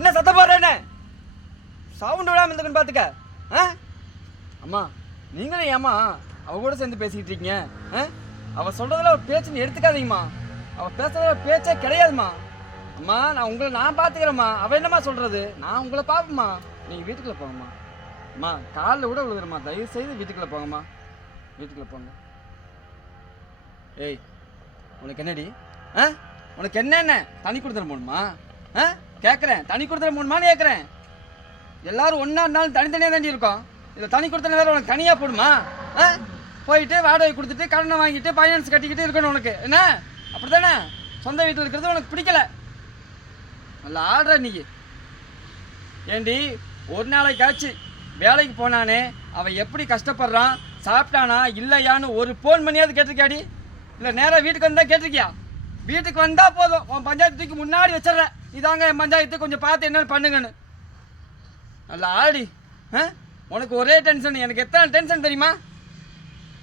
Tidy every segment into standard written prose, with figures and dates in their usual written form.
என்ன சத்தம் போடுறேன்னு சவுண்டு விடாமல் இருந்துக்குன்னு பார்த்துக்க. அம்மா நீங்களும் ஏம்மா அவ கூட சேர்ந்து பேசிக்கிட்டு இருக்கீங்க? அவள் சொல்கிறதுல ஒரு பேச்சுன்னு எடுத்துக்காதீங்கம்மா. அவள் பேசுறதுல பேச்சே கிடையாதும்மா. அம்மா நான் பார்த்துக்கிறேம்மா. அவள் என்னம்மா சொல்கிறது? நான் உங்களை பார்ப்பேம்மா. நீங்கள் வீட்டுக்குள்ளே போங்கம்மா. அம்மா காலில் கூட விழுதுறம்மா. தயவு செய்து வீட்டுக்குள்ளே போங்கம்மா. வீட்டுக்குள்ளே போங்க. ஏய் உனக்கு என்னடி? உனக்கு என்னென்ன தனி கொடுத்துட போகணுமா? கேட்குறேன், தனி கொடுத்துட போகணுமான்னு கேட்குறேன். எல்லாரும் ஒன்றா இருந்தாலும் தனித்தனியாக தாண்டி இருக்கோம். இதை தனி கொடுத்த நேரம் உனக்கு தனியாக போடுமா? போயிட்டு வாடகை கொடுத்துட்டு கடனை வாங்கிட்டு ஃபைனான்ஸ் கட்டிக்கிட்டு இருக்கணும் உனக்கு. என்ன அப்படி தானே? சொந்த வீட்டில் இருக்கிறது உனக்கு பிடிக்கல. நல்லா ஆடுற நீ. ஏண்டி ஒரு நாளைக்காச்சு வேலைக்கு போனானே அவன் எப்படி கஷ்டப்படுறான், சாப்பிட்டானா இல்லையான்னு ஒரு ஃபோன் பண்ணியாவது கேட்டிருக்கியாடி? இல்லை நேராக வீட்டுக்கு வந்தால் கேட்டிருக்கியா? வீட்டுக்கு வந்தால் போதும், உன் பஞ்சாயத்துக்கு முன்னாடி வச்சிட்றேன், இதாங்க என் பஞ்சாயத்து, கொஞ்சம் பார்த்து என்னென்னு பண்ணுங்கன்னு. நல்லா ஆடி. உனக்கு ஒரே டென்ஷன், எனக்கு எத்தனை டென்ஷன் தெரியுமா?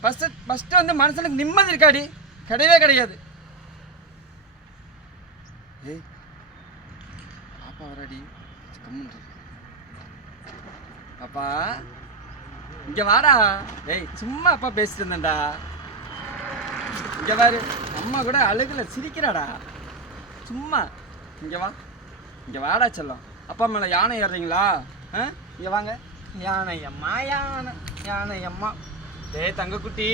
ஃபஸ்ட்டு வந்து மனுஷனுக்கு நிம்மதி இருக்காடி? கிடையவே கிடையாது. ஏய் பாப்பா வராடி, கம்முன்னு. பாப்பா இங்கே வாடா. ஏய் சும்மா அப்பா பேசிட்டு இருந்தேன்டா. இங்கே பாரு, அம்மா கூட அழுகல சிரிக்கிறாடா. சும்மா இங்கே வா, இங்கே வாடா செல்லம். அப்பா மேலே யானை ஏறுறீங்களா? இங்கே வாங்க. யானை அம்மா, யானை யானை அம்மா. டேய் தங்கக்குட்டி,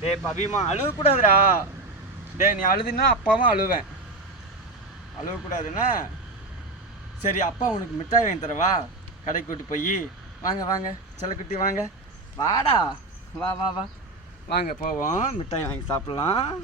டேய் பவிமா, அழுகக்கூடாதுடா. டேய் நீ அழுதுன்னா அப்பாவும் அழுவேன். அழுகக்கூடாதுன்னா சரி, அப்பா உனக்கு மிட்டாய் வாங்கி தரவா? கடைக்கு கூட்டி போய். வாங்க வாங்க செல்லக்குட்டி வாங்க, வாடா, வா வா வா, வாங்க போவோம், மிட்டாய் வாங்கி சாப்பிட்லாம்.